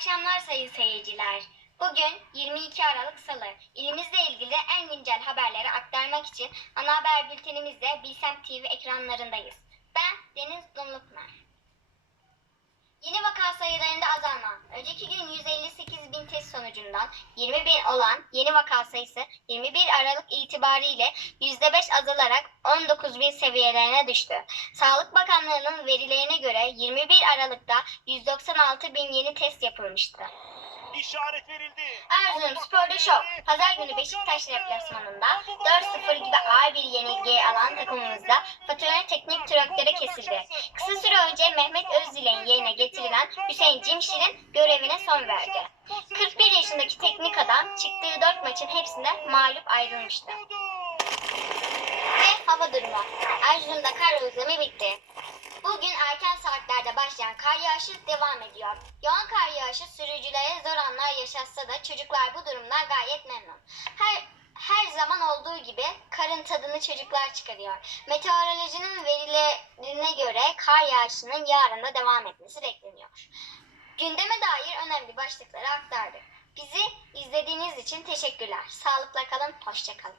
sayın seyirciler. Bugün 22 Aralık Salı. İlimizle ilgili en güncel haberleri aktarmak için ana haber bültenimizde Bilsem TV ekranlarındayız. Ben Deniz Dumlupınar. Yeni vaka sayılarında azalma. Önceki gün 158 bin test sonucundan 20 bin olan yeni vaka sayısı 21 Aralık itibariyle %5 azalarak 19 bin seviyelerine düştü. Sağlık Bakanlığı'nın verilerine göre 21 Aralık'ta 196 bin yeni test yapılmıştı. İşaret verildi. Erzurum Spor'da şok. Pazar günü Beşiktaş deplasmanında 4-0 gibi ağır bir yenilgiyi alan takımımızda fatura teknik direktöre kesildi. Kısa süre önce Mehmet Özdilek'in yerine getirilen Hüseyin Cimşir'in görevine son verdi. 41 yaşındaki teknik adam çıktığı 4 maçın hepsinde mağlup ayrılmıştı. Ve hava durumu. Erzurum'da kar özlemi bitti. Bugün erken saatlerde başlayan kar yağışı devam ediyor. Yoğun kar yağışı sürücülere zor anlar yaşatsa da çocuklar bu durumdan gayet memnun. Her her zaman olduğu gibi karın tadını çocuklar çıkarıyor. Meteorolojinin verilerine göre kar yağışının yarın da devam etmesi bekleniyor. Gündeme dair önemli başlıkları aktardık. Bizi izlediğiniz için teşekkürler. Sağlıkla kalın, hoşça kalın.